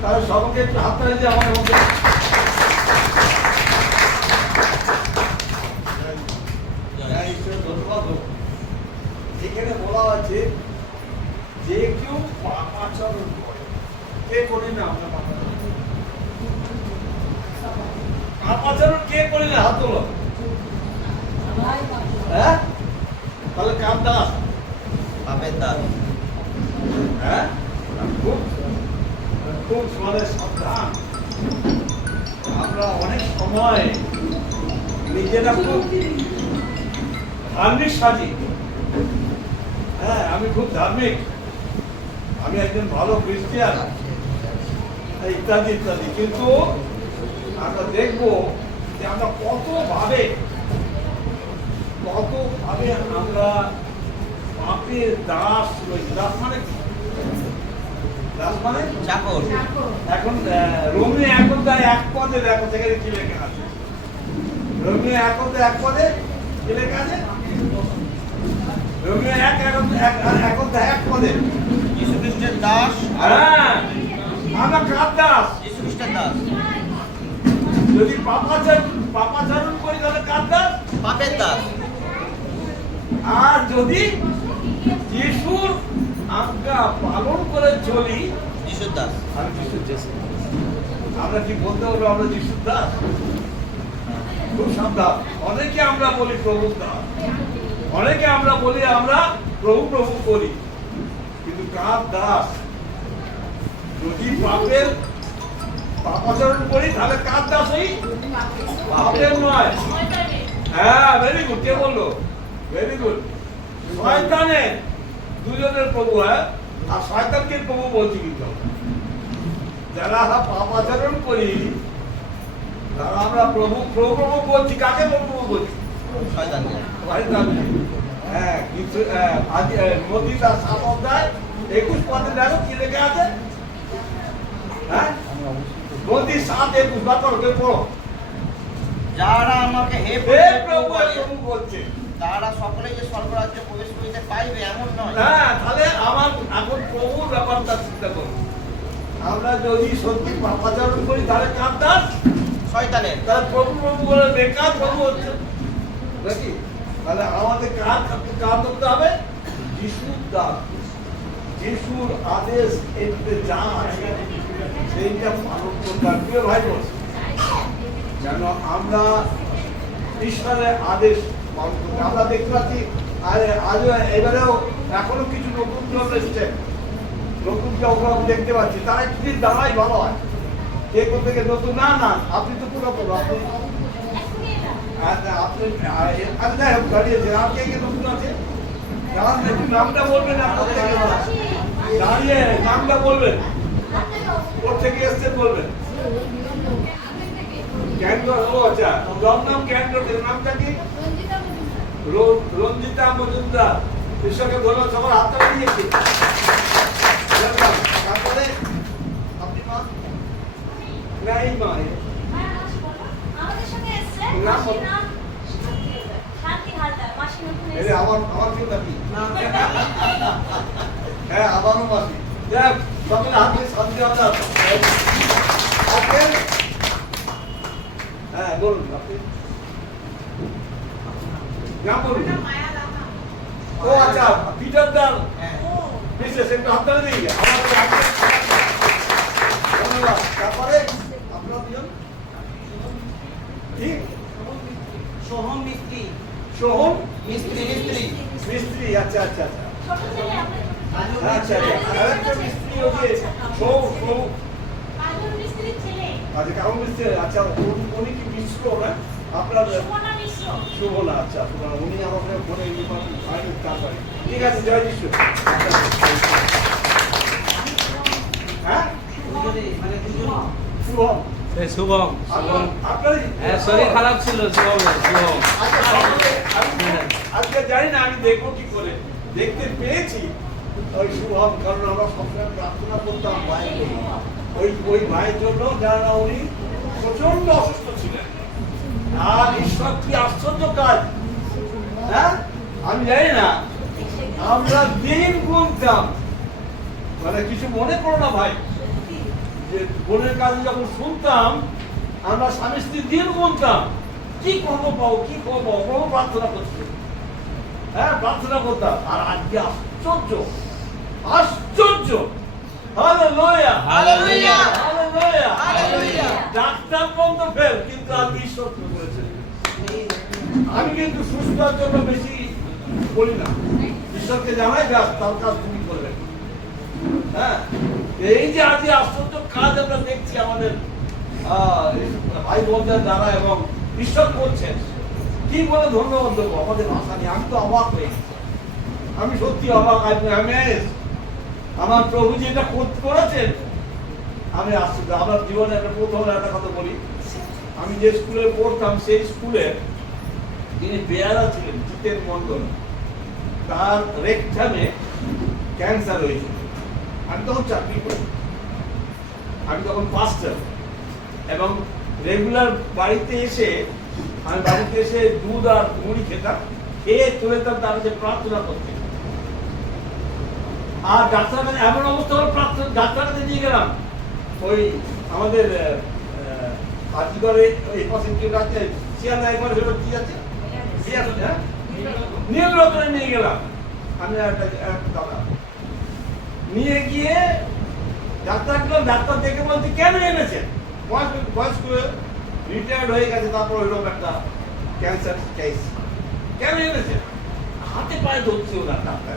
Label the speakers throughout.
Speaker 1: তাহলে সবাইকে একটু হাত তালি দিয়ে আমাদের মধ্যে। এখানে বলা আছে যে কেউ পাপাচরণ করে কে করি না আমরা পাপাচরণ কে করি না? হাত তোলো। হ্যাঁ? তাহলে কার দাস?
Speaker 2: পাপের দাস।
Speaker 1: হ্যাঁ? খুব খুব মানে সাবধান। আমরা অনেক সময় নিজেরা খুব ধার্মিক সাজি হ্যাঁ আমি খুব ধার্মিক। আমি একজন ভালো খ্রিস্টিয়ান। ইত্যাদি ইত্যাদি। কিন্তু আমরা দেখব যে আমরা কতভাবে কতভাবে আমরা পাপের দাস রয়েছি দাস মানে কি? মানে
Speaker 2: চাকর।
Speaker 1: এখন আহ, এখন তাই এক পদে দেখো সেখানে কি লেখা আছে? রোমে এখন তো এক পদে কি লেখা আছে? রোমে এক এখন এখন তো এক পদে।
Speaker 2: যীশু খ্রিস্টের দাস
Speaker 1: হ্যাঁ আমরা কার দাস?
Speaker 2: যীশু খ্রিস্টের দাস।
Speaker 1: যদি পাপাচার পাপাচারণ করি তাহলে কার দাস?
Speaker 2: পাপের দাস।
Speaker 1: আর যদি যিশুর আজ্ঞা পালন করে চলি অনেকে আমরা বলি আমরা প্রভু প্রভু করি। কিন্তু কার দাস? যদি পাপের করি, তাহলে কার দাস হই পাপের নয়। হ্যাঁ ভেরি গুড কে বলল? ভেরি গুড শয়তানের। দুজনের প্রভু হ্যাঁ? আর শয়তানকে প্রভু বলছি কিন্তু। যারা পাপ আচরণ করি তারা আমরা প্রভু প্রভু প্রভু বলছি। কাকে প্রভু বলছি। হ্যাঁ কিন্তু আহ, আজ আহ, নদী তার সাত অধ্যায় একুশ পদে দেখো কি লেখা আছে? হ্যাঁ? নদী সাত একুশ। বা করো পড়ো।
Speaker 2: যারা আমাকে হে প্রভু
Speaker 1: বলছে।
Speaker 2: তারা সকলেই যে স্বর্গরাজ্যে প্রবেশ করিতে পাইবে এমন নয়।
Speaker 1: হ্যাঁ তাহলে আমার এখন প্রভুর ব্যাপারটা চিন্তা করো। আমরা যদি সত্যি পাপাচরণ করি তাহলে কার দাস?
Speaker 2: শয়তানের।
Speaker 1: তাহলে প্রভু প্রভু বলে বেকার প্রভু হচ্ছে। নাকি? তাহলে আমাদের কার কার করতে হবে? যিশুর দাস। যিশুর আদেশ এতে যা আছে সেইটা পালন করতে প্রিয় ভাই বোন, যেন আমরা ঈশ্বরের আদেশ পালন আমরা দেখতে পাচ্ছি আর আজও এবারেও এখনও কিছু নতুন জন এসছে। নতুন কাউকে দেখতে পাচ্ছি তারা যদি দাঁড়াই ভালো হয়। কে করতে গিয়ে নতুন? না না আপনি তো পুরো করব আপনি আচ্ছা, আপনি আরে যাই হোক দাঁড়িয়েছে। আর কে নতুন আছে? নামটা বলবেন দাঁড়িয়ে নামটা বলবেন। ওর থেকে এসছেন বলবেন? ক্যান্ডর ও আচ্ছা নাম ক্যান্ডর নামটা কি? রঞ্জিতা মজুমদার ঈশ্বরকে ধন্যবাদ। সবার হাতটা দিয়েছি তারপরে আপনি মা নাই মা নাম বলো। এরে আমার আমার কেউ নাকি হ্যাঁ আমারও মাসি যাক সকলে হাতে শান্তি হবে ওকে হ্যাঁ বলুন আপনি নাম বলুন ও আচ্ছা পিটার দার বিশেষ একটু হাত দিই ধন্যবাদ তারপরে আপনার দুজন কি?
Speaker 2: সোহম মিস্ত্রি।
Speaker 1: সোহম
Speaker 2: মিস্ত্রি মিস্ত্রি।
Speaker 1: মিস্ত্রি আচ্ছা আচ্ছা আচ্ছা। আচ্ছা আচ্ছা। মিস্ত্রি ওকে আচ্ছা কারণ মিস্ত্রি আচ্ছা উনি কি মিশ্র না আপনার আচ্ছা উনি আমাকে ফোনে ফাইন কাজ ঠিক আছে জয় যিশু। হ্যাঁ? শুভম।
Speaker 3: শুভম। হ্যাঁ শরীর খারাপ ছিল শুভম
Speaker 1: আচ্ছা, আমি- আজকে জানি না আমি দেখব কি করে। দেখতে পেয়েছি ওই শুভম কারণ আমরা সবসময় প্রার্থনা করতাম জন্য। ওই ওই ভাইয়ের জন্য যারা উনি প্রচণ্ড অসুস্থ আর ঈশ্বর কি আশ্চর্য কাজ? হ্যাঁ? আমি জানি না। আমরা দিন গুনতাম। মানে কিছু মনে করো না ভাই। যে বোনের কাছে যখন শুনতাম আমরা স্বামী স্ত্রী দিন গুনতাম। কি করব পাও কি করব? কোনো প্রার্থনা করছি। হ্যাঁ প্রার্থনা করতাম। আর আজকে আশ্চর্য। আশ্চর্য। হালেলুয়া।
Speaker 2: হালেলুয়া।
Speaker 1: হালেলুয়া। ডাক্তার পর্যন্ত ফেল কিন্তু আমি ঈশ্বর আমি কিন্তু সুস্থতার জন্য বেশি বলি না। ঈশ্বরকে জানাই যাস তার কাজ তুমি করবে। হ্যাঁ? এই যে আজকে আশ্চর্য কাজ আমরা দেখছি আমাদের ভাই বোনদের দ্বারা এবং ঈশ্বর করছেন। কি বলে ধন্যবাদ দেবো? আমাদের ভাষা নিয়ে আমি তো অবাক হয়ে আমি সত্যি অবাক আমার প্রভু যে এটা করেছেন, আমি আশ্চর্য। আমার জীবনে একটা প্রথম একটা কথা বলি। আমি যে স্কুলে পড়তাম, সেই স্কুলে যিনি বেয়ারা ছিলেন জিতেন মন্ডল তার রেকটামে ক্যান্সার হয়েছিল। আমি তখন চাকরি করি। আমি তখন পাস্টার এবং রেগুলার বাড়িতে এসে, আমি বাড়িতে এসে দুধ আর মুড়ি খেতাম, খেয়ে চলে যেতাম তার কাছে প্রার্থনা করতে। আর ডাক্তার কাছে এমন অবস্থা হলো প্রার্থনা ডাক্তার কাছে নিয়ে গেলাম। ওই আমাদের করে ওই পাশে কেউ আছে শিয়ালদা একবার হলো, কি আছে? নীল রতনে নিয়ে গেলাম আমি দাদা নিয়ে গিয়ে ডাক্তার ডাক্তার দেখে বলছে কেন এনেছেন বয়স বয়স্ক রিটায়ার্ড হয়ে গেছে তারপর ওইরকম একটা ক্যান্সার কেস কেন এনেছেন হাতে পায়ে ধরছিল না ডাক্তার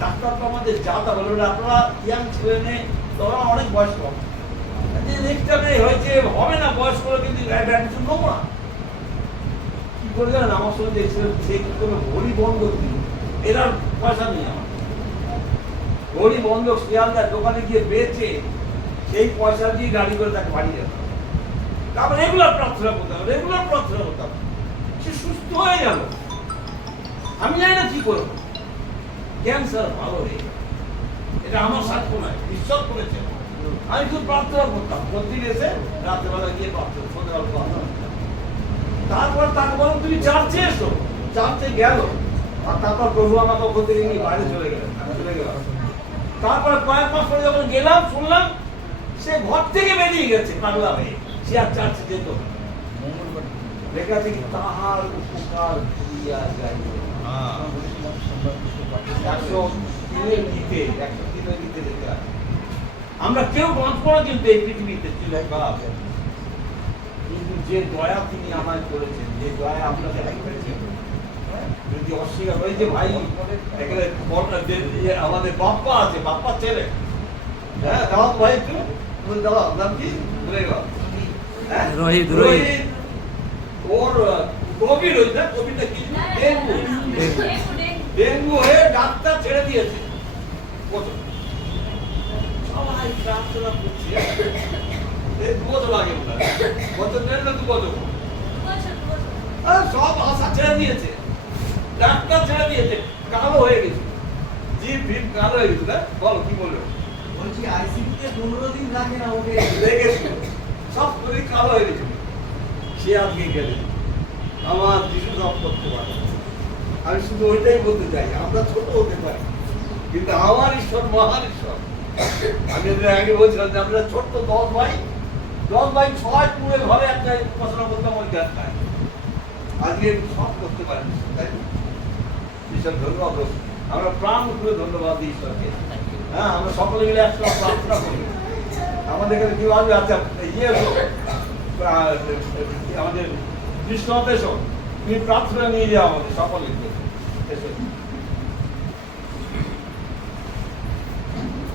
Speaker 1: ডাক্তার তো আমাদের যাতা বলে বলে আপনারা ইয়াং মেয়ে তোরা অনেক বয়স কম যে রেটটা মেয়ে হয়েছে হবে না বয়স করে কিন্তু কিছু নেব না কি করে জানেন আমার সঙ্গে দেখছিলেন সে কি করে ঘড়ি বন্ধ দিল এরা পয়সা নেই আমার। ঘড়ি বন্ধ শিয়ালদার দোকানে গিয়ে বেচে সেই পয়সা দিয়ে গাড়ি করে তাকে বাড়ি যেতাম তারপর রেগুলার প্রার্থনা করতাম রেগুলার প্রার্থনা করতাম সে সুস্থ হয়ে গেল। আমি জানি না কি করব। ক্যান্সার ভালো হয়ে এটা আমার সাক্ষ্য নয়, ঈশ্বর করেছে। আমি শুধু প্রার্থনা করতাম। প্রতিদিন এসে রাত্রেবেলা গিয়ে প্রার্থনা সন্ধ্যাবেলা প্রার্থনা। তারপর তাকে বললাম তুমি চার্চে এসো। চার্চে গেল। আর তারপর প্রভু আমাকে ওখান থেকে নিয়ে বাইরে চলে গেলেন চলে গেলাম তারপর কয়েক মাস পরে যখন গেলাম, শুনলাম, সে ঘর থেকে বেরিয়ে গেছে পাগলা হয়ে। সে আর চার্চে যেত। লেখা আছে কি, তাহার উপকার লেখা আছে। আমরা কেউ বাঁচব না কিন্তু এই পৃথিবীতে কিন্তু যে দয়া তিনি আমায় করেছেন যে দয়া আপনাকে করেছেন যদি অস্বীকার করে যে ভাই এখানে আমাদের বাপ্পা আছে বাপ্পা ছেলে। হ্যাঁ দাওয়াত ভাই একটু। বলে দাও নাম কি? হ্যাঁ?
Speaker 3: রোহিত, রোহিত।
Speaker 1: ওর আহ, কবির না কবিটা কি ডেঙ্গু। ডেঙ্গু। হয়ে ডাক্তার ছেড়ে দিয়েছে। কত সবাই প্রার্থনা করছে। এই দু বছর আগে। না দু বছর সব আশা ছেড়ে দিয়েছে। ডাক্তার ছেড়ে দিয়েছে। কালো হয়ে গেছে। কালো হয়ে গেছে না? বলো কি বলবে?
Speaker 4: বলছি আইসিইউতে পনেরো দিন লাগে না ওকে।
Speaker 1: লেগেছিল সব শরীর কালো হয়ে গেছিল সে আজকে গেলে। আমার যিশু সব করতে পারে। আমি শুধু ওইটাই বলতে চাই আমরা ছোট হতে পারি। কিন্তু আমার ঈশ্বর মহান ঈশ্বর। আমি আগে বলছিলাম যে আমরা ছোট্ট দশ ভাই। দশ ভাই ছয় পুরে ঘরে একটা উপাসনা করতাম ওই গাছটায় আজকে সব করতে পারি তাই ঈশ্বর ধন্যবাদ। আমরা প্রাণ খুলে ধন্যবাদ দিই ঈশ্বরকে। হ্যাঁ আমরা সকলে মিলে প্রার্থনা করি। আমাদের এখানে কেউ আসবে আচ্ছা ইয়ে আমাদের কৃষ্ণনাথ এসো তুমি প্রার্থনা নিয়ে যাও আমাদের সকলে এসো।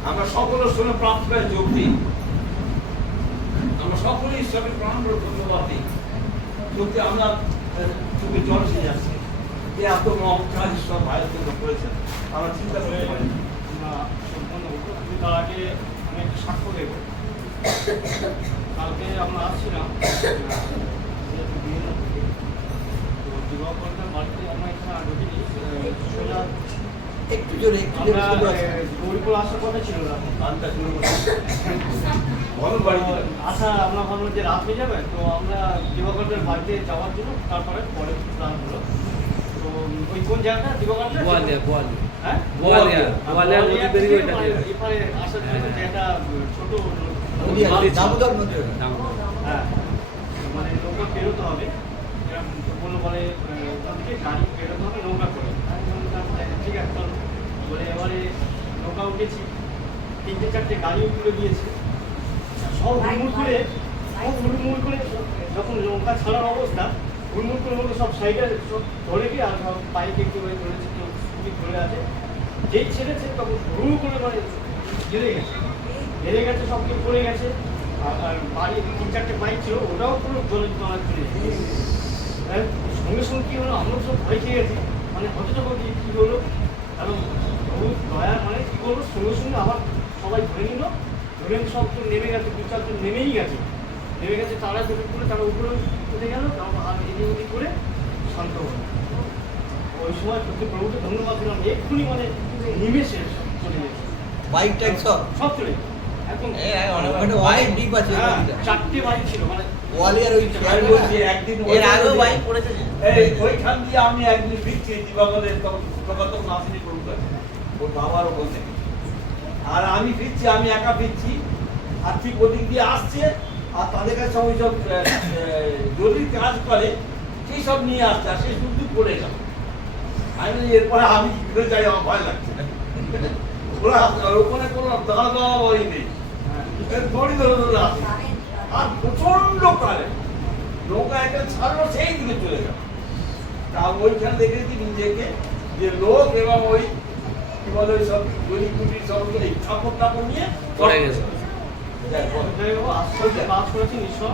Speaker 1: আমরা সকলের সঙ্গে প্রার্থনায় যোগ দিই। সকলেই ঈশ্বরের প্রাণ ভরে ধন্যবাদ দিই। সত্যি আমরা চোখে জল এসে যাচ্ছে। যে এত মমকার সব ভাইয়ের জন্য করেছেন। আমরা চিন্তা করতে পারি
Speaker 5: কিন্তু তার আগে আমি একটা সাক্ষ্য দেব। কালকে আমরা আসছিলাম তো দিবাকরদের বাড়িতে আমরা এখানে ঢুকিনি সোজা
Speaker 4: একটু জোরে একটু জোরে শুনতে পাচ্ছি
Speaker 5: গৌরীপুর আসার কথা ছিল না।
Speaker 1: গানটা শুরু বাড়ি
Speaker 5: তো আসা ভাবলাম যে রাত হয়ে যাবে তো আমরা দিবাকরদের বাড়িতে যাওয়ার জন্য তারপরে পরে প্ল্যান হলো। তো ওই কোন জায়গাটা? দিবাকরদের?
Speaker 3: গোয়ালিয়া গোয়ালিয়া।
Speaker 5: হ্যাঁ?
Speaker 3: গোয়ালিয়া গোয়ালিয়ার মধ্যে বেরিয়ে ওইটা
Speaker 5: মানে এপারে আসার জন্য যে একটা ছোট
Speaker 4: নদীয়া দামোদর নদী
Speaker 5: হ্যাঁ। মানে নৌকা বেরোতে হবে। কোনো বলে ওখান থেকে গাড়ি বেরোতে হবে নৌকা আছে চলো বলে এবারে নৌকা উঠেছি তিনটে চারটে গাড়িও তুলে দিয়েছে। সব হুড়মুড় করে সব হুড়মুড় করে যখন নৌকা ছাড়ার অবস্থা হুড়মুড় করে বলতে সব সাইডে সব ধরে গিয়ে আর সব বাইক একটু করে ধরেছে কেউ স্কুটি ধরে আছে। যেই ছেড়েছে তখন হু করে মানে জেলে গেছে। জেলে গেছে সব কেউ পড়ে গেছে। আর- বাড়ি তিন চারটে বাইক ছিল ওটাও পুরো জলে তলা চলে সঙ্গে সঙ্গে কি হলো আমরা সব ভয় খেয়ে গেছি। মানে হতটা কি কি হলো কারণ প্রভু দয়া মানে কি করল সঙ্গে সঙ্গে আবার সবাই ধরে নিল। ধরে সব তো নেমে গেছে দু চারজন নেমেই গেছে। নেমে গেছে তারা ধরে করে তারা উপরে উঠে গেল হাত এদিক ওদিক করে শান্ত হলো। ওই সময় সত্যি প্রভুকে ধন্যবাদ দিলাম। এক্ষুনি মানে নিমেষে চলে গেছে।
Speaker 4: বাইক টাইক সব?
Speaker 5: সব চলে এখন
Speaker 4: ওখানে অনেক ডিপ আছে
Speaker 5: হ্যাঁ, চারটে বাইক ছিল মানে
Speaker 4: ওয়ালিয়ার ওই
Speaker 1: আমি বলছি একদিন
Speaker 2: এর আগেও বাইক পড়েছে
Speaker 1: এই ওইখান দিয়ে আমি একদিন ফিরছি দিবাগলের তখন তখন তখন আসেনি প্রভু কাছে ওর বাবারও আর আমি ফিরছি আমি একা ফিরছি আর ঠিক ওদিক দিয়ে আসছে আর তাদের কাছে ওই সব কাজ করে সেই সব নিয়ে আসছে আর সেই শুধু পড়ে গেল আমি এরপরে আমি কি করে যাই আমার ভয় লাগছে ওরা ওখানে কোনো দাঁড়া দেওয়া নেই। দড়ি ধরে ধরে আসছে আর প্রচণ্ড কারে নৌকা একটা ছাড়লো সেই দিকে চলে গেল। তা ওইখানে দেখেছি নিজেকে যে লোক এবং ওই কি বলে ওই সব গলি কুটি সব এই কাপড় টাপড় নিয়ে
Speaker 3: পড়ে গেছে।
Speaker 5: আশ্চর্য কাজ করেছেন ঈশ্বর।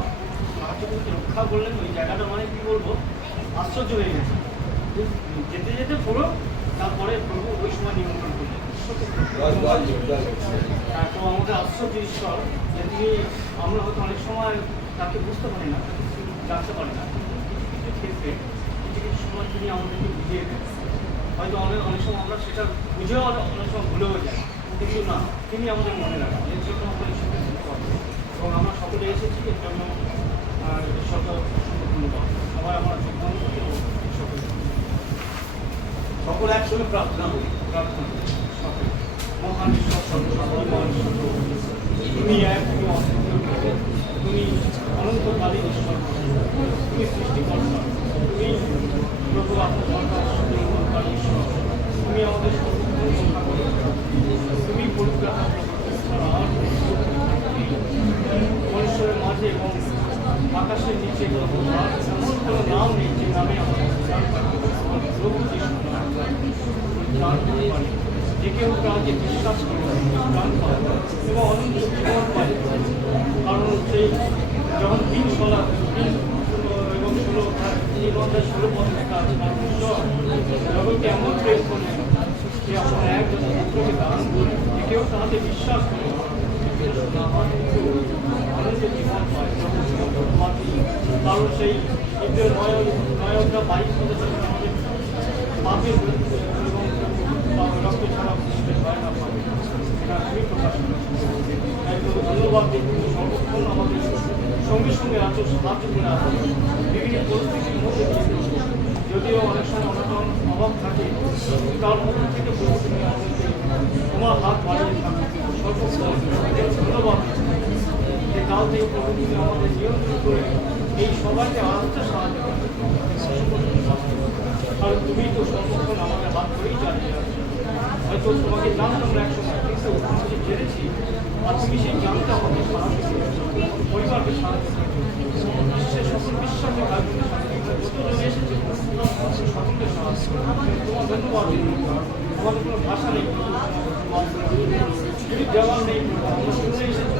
Speaker 5: রক্ষা করলেন ওই জায়গাটা মানে কি বলব? আশ্চর্য হয়ে গেছে। যেতে যেতে পুরো তারপরে প্রভু ওই সময় নিয়ন্ত্রণ করলেন তো আমাদের আশ্চর্য ঈশ্বর যে তিনি আমরা হয়তো অনেক সময় তাকে বুঝতে পারি না তাকে তিনি জানতে পারে না। কিছু কিছু ক্ষেত্রে কিছু কিছু সময় তিনি আমাদেরকে বুঝিয়ে দেন। হয়তো অনেক অনেক সময় আমরা সেটা বুঝেও অনেক সময় ভুলেও যাই। কিন্তু না তিনি আমাদের মনে রাখেন এর জন্য আমরা ঈশ্বরকে। এবং আমরা সকলে এসেছি এর জন্য আর ঈশ্বরকে অসংখ্য ধন্যবাদ সবাই আমরা যোগদান করি এবং ঈশ্বরকে
Speaker 1: সকলে একসঙ্গে প্রার্থনা করি।
Speaker 5: প্রার্থনা করি সকলে। মহান ঈশ্বর সর্বশক্তিমান ঈশ্বর তুমি এক তুমি অসংখ্য তুমি অনন্তকালীন ঈশ্বর তুমি সৃষ্টিকর্তা তুমি প্রভু আত্মকর্তা ঈশ্বর তুমি আমাদের তুমি পরিত্রাতা মনুষ্যের মাঝে এবং আকাশের নিচে এমন কোনো নাম নেই যে নামে আমাদের প্রভু যিশু পারে যে কেউ প্রাণকে বিশ্বাস করে প্রাণ পায় এবং অনন্ত জীবন পায় কারণ সেই যখন তিন সলা এবং ষোলো অধ্যায় ষোলো পদের কাজ জগৎকে এমন প্রেম করলেন যে আপনার একজন পুত্রকে দান করে যে কেউ তাহাতে বিশ্বাস করে পায়। কারণ সেই নয় নয়টা বাইশ আমাদের পাপের এবং রক্ত ছাড়া সৃষ্টি হয় না পাবে এটা তুমি প্রকাশ করেছ তাই প্রভু ধন্যবাদ দিই তুমি সর্বক্ষণ আমাদের সঙ্গে সঙ্গে আছো সাহায্য করে আছো বিভিন্ন পরিস্থিতির মধ্যে দিয়ে দিয়েছ। যদিও অনেক সময় অনটন অভাব থাকে তার মধ্যে থেকে প্রভু তুমি আমাদেরকে তোমার হাত বাড়িয়ে থাকো সর্বক্ষণ ধন্যবাদ যে কাল থেকে প্রভু তুমি আমাদের নিয়ন্ত্রণ করে এই সবাইকে আসতে সাহায্য। কারণ তুমি তো সর্বক্ষণ আমাদের হাত ধরেই চালিয়ে হয়তো তোমাকে জানতাম না একসময় কিন্তু তোমাকে জেনেছি আর তুমি সেই জানতে আমাকে সাহায্য পরিবারকে সাহায্য বিশ্বের সকল বিশ্বাসে ভাইবোনের সাথে এসেছে সকলকে সাহায্য তোমার ধন্যবাদ দিই। কোনো ভাষা নেই যদি জবাব নেই আমরা শুনে এসেছি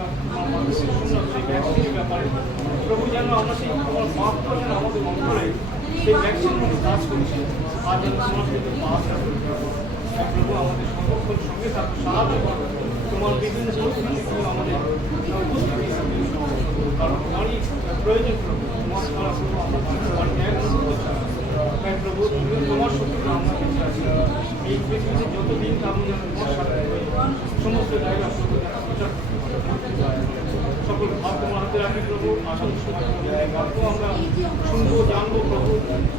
Speaker 5: প্রভু যেন আমরা সেই তোমার বাপটা যেন আমাদের অন্তরে সেই ভ্যাকসিন কাজ করছে আর যেন প্রভু আমাদের তোমার বিভিন্ন আমাদের প্রয়োজন প্রভু তোমার ছাড়া তোমার শত্রু আমরা যতদিন আমি সমস্ত জায়গা প্রভু ভাব হাতে রাখি প্রভু এই গল্প আমরা শুনব, জানব প্রভু,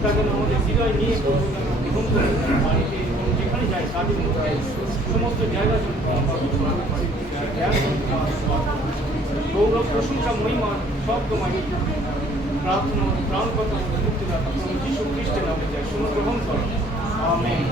Speaker 5: তা যেন আমাদের হৃদয় নিয়ে যেখানে যাই কাজের সমস্ত জায়গা। গৌরব, প্রশংসা, মহিমা, সব তোমায় প্রার্থনা প্রাণ কথা যীশু খ্রিস্টের নামে যায় শুনো গ্রহণ করো। আমেন।